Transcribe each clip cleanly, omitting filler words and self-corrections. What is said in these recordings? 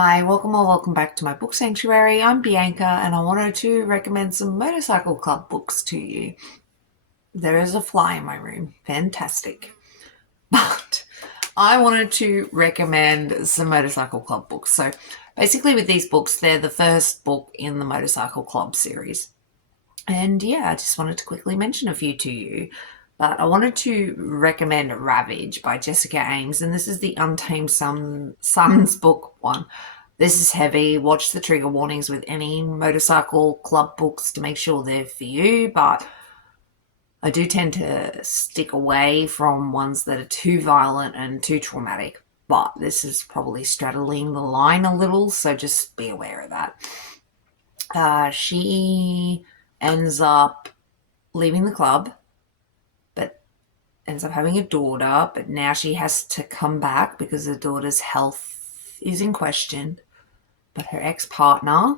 Hi, welcome or welcome back to my book sanctuary. I'm Bianca and I wanted to recommend some Motorcycle Club books to you. There is a fly in my room. Fantastic. But I wanted to recommend some Motorcycle Club books. So basically with these books, they're the first book in the Motorcycle Club series. And yeah, I just wanted to quickly mention a few to you. But I wanted to recommend Ravage by Jessica Ames, and this is the Untamed Sons book one. This is heavy. Watch the trigger warnings with any motorcycle club books to make sure they're for you, but I do tend to stick away from ones that are too violent and too traumatic. But this is probably straddling the line a little, so just be aware of that. She ends up leaving the club, but ends up having a daughter, but now she has to come back because her daughter's health is in question. But her ex-partner,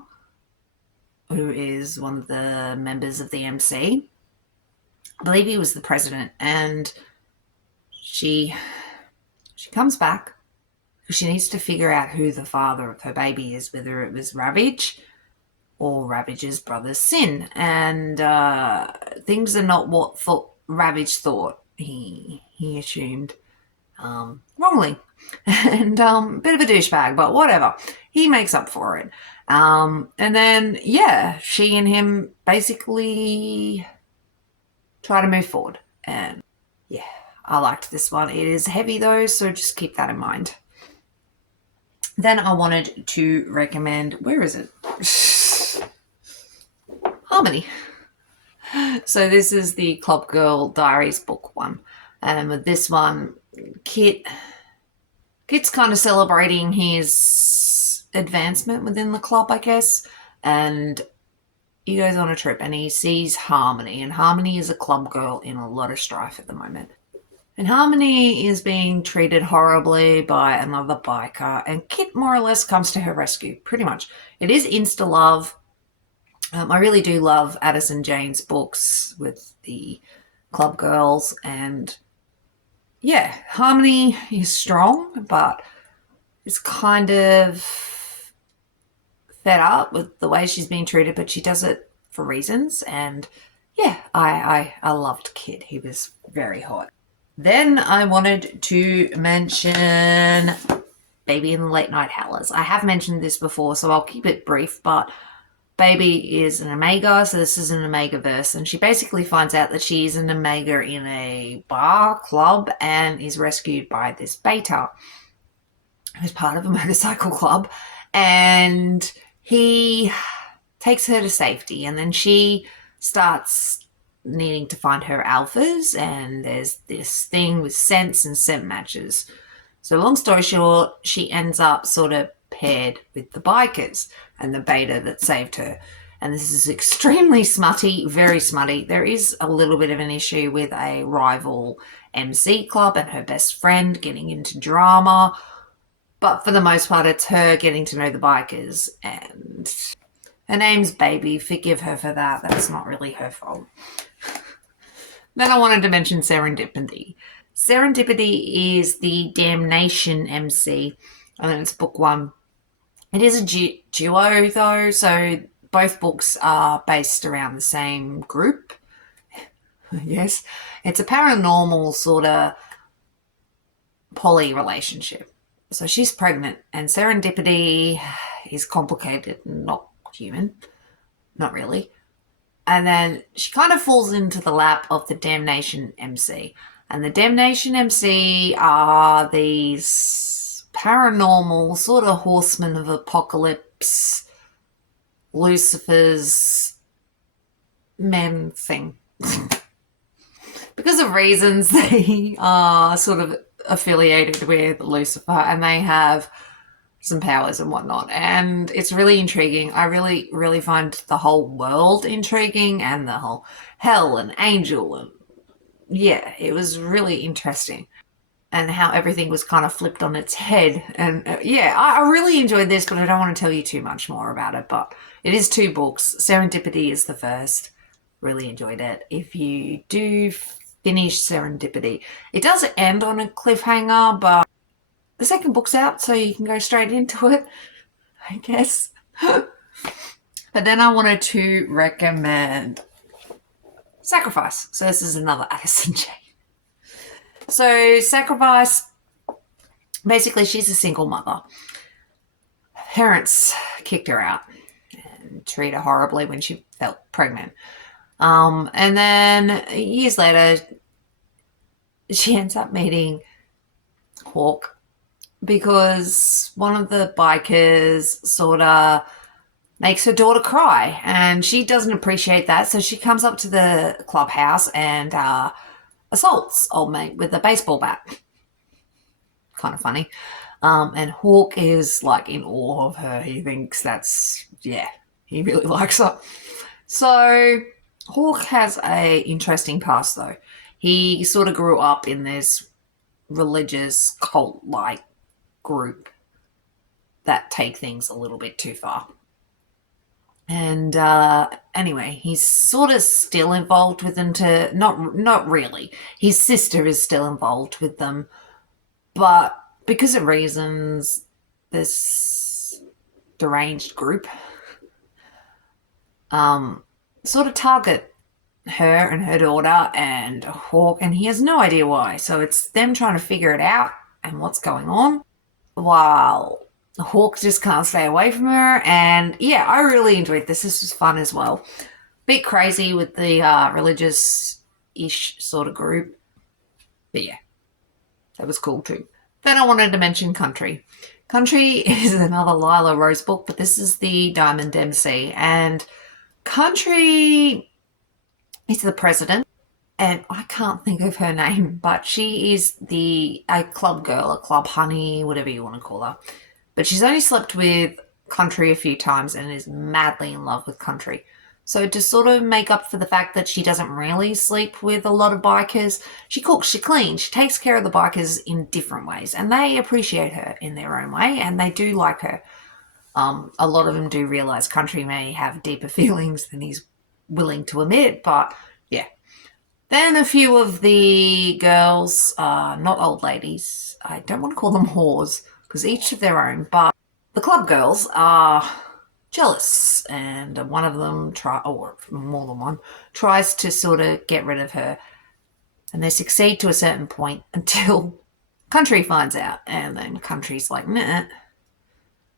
who is one of the members of the MC, I believe he was the president, and she comes back because she needs to figure out who the father of her baby is, whether it was Ravage or Ravage's brother Sin. And things are not what Ravage thought. He assumed wrongly. And bit of a douchebag, but whatever. He makes up for it. And then, yeah, she and him basically try to move forward. And yeah, I liked this one. It is heavy though, so just keep that in mind. Then I wanted to recommend, where is it? Harmony. So this is the Club Girl Diaries book one. And with this one, Kit's kind of celebrating his advancement within the club, I guess. And he goes on a trip and he sees Harmony. And Harmony is a club girl in a lot of strife at the moment. And Harmony is being treated horribly by another biker. And Kit more or less comes to her rescue, pretty much. It is insta-love. I really do love Addison Jane's books with the club girls. And yeah, Harmony is strong, but is kind of fed up with the way she's being treated, but she does it for reasons. And yeah, I loved Kid. He was very hot. Then I wanted to mention Baby in the Late Night Howlers. I have mentioned this before, so I'll keep it brief, but Baby is an Omega, so this is an Omega verse, and she basically finds out that she is an Omega in a bar club and is rescued by this Beta, who's part of a motorcycle club, and he takes her to safety, and then she starts needing to find her alphas, and there's this thing with scents and scent matches. So long story short, she ends up sort of paired with the bikers and the Beta that saved her. And this is extremely smutty, very smutty. There is a little bit of an issue with a rival MC club and her best friend getting into drama. But for the most part, it's her getting to know the bikers, and her name's Baby. Forgive her for that. That's not really her fault. Then I wanted to mention Serendipity. Serendipity is the Damnation MC, and it's book one. It is a duo, though, so both books are based around the same group. Yes. It's a paranormal sort of poly relationship. So she's pregnant, and Serendipity is complicated, not human, not really. And then she kind of falls into the lap of the Damnation MC. And the Damnation MC are these paranormal sort of horsemen of apocalypse, Lucifer's men thing. Because of reasons, they are sort of affiliated with Lucifer, and they have some powers and whatnot, and it's really intriguing. I really find the whole world intriguing, and the whole hell and angel, and yeah, it was really interesting, and how everything was kind of flipped on its head. And yeah, I really enjoyed this, but I don't want to tell you too much more about it. But it is two books. Serendipity is the first. Really enjoyed it. If you do finish Serendipity, it does end on a cliffhanger, but the second book's out, so you can go straight into it. I guess. But then I wanted to recommend Sacrifice. So this is another Addison Jae. So Sacrifice, basically she's a single mother. Parents kicked her out and treated her horribly when she felt pregnant. And then years later, she ends up meeting Hawk because one of the bikers sort of makes her daughter cry, and she doesn't appreciate that, so she comes up to the clubhouse and assaults old mate with a baseball bat. Kind of funny. And Hawk is like in awe of her. He thinks he really likes her. So Hawk has a interesting past though. He sort of grew up in this religious cult-like group that take things a little bit too far. And anyway, he's sort of still involved with them not really. His sister is still involved with them, but because of reasons, this deranged group sort of target her and her daughter and Hawk, and he has no idea why. So it's them trying to figure it out and what's going on, while Hawk just can't stay away from her. And yeah, I really enjoyed this. This was fun as well. Bit crazy with the religious-ish sort of group. But yeah, that was cool too. Then I wanted to mention Country. Country is another Lila Rose book, but this is the Diamond MC. And Country is the president, and I can't think of her name, but she is a club girl, a club honey, whatever you want to call her. But she's only slept with Country a few times and is madly in love with Country. So to sort of make up for the fact that she doesn't really sleep with a lot of bikers, she cooks, she cleans, she takes care of the bikers in different ways. And they appreciate her in their own way, and they do like her. A lot of them do realise Country may have deeper feelings than he's willing to admit, but yeah. Then a few of the girls, not old ladies, I don't want to call them whores, because each of their own, but the club girls are jealous, and one of them, or more than one, tries to sort of get rid of her, and they succeed to a certain point until Country finds out, and then Country's like, nah,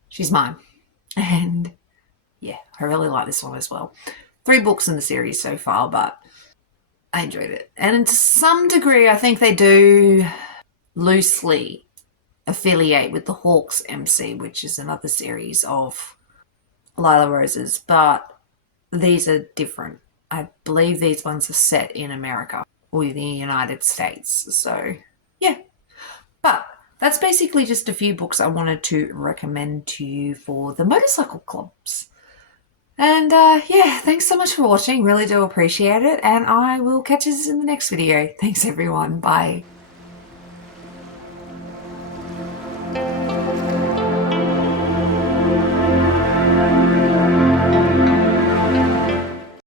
she's mine. And yeah, I really like this one as well. 3 books in the series so far, but I enjoyed it. And to some degree, I think they do loosely affiliate with the Hawks MC, which is another series of Lila Roses, but these are different. I believe these ones are set in America or the United States. So yeah, but that's basically just a few books I wanted to recommend to you for the motorcycle clubs. And yeah, thanks so much for watching. Really do appreciate it. And I will catch you in the next video. Thanks everyone. Bye.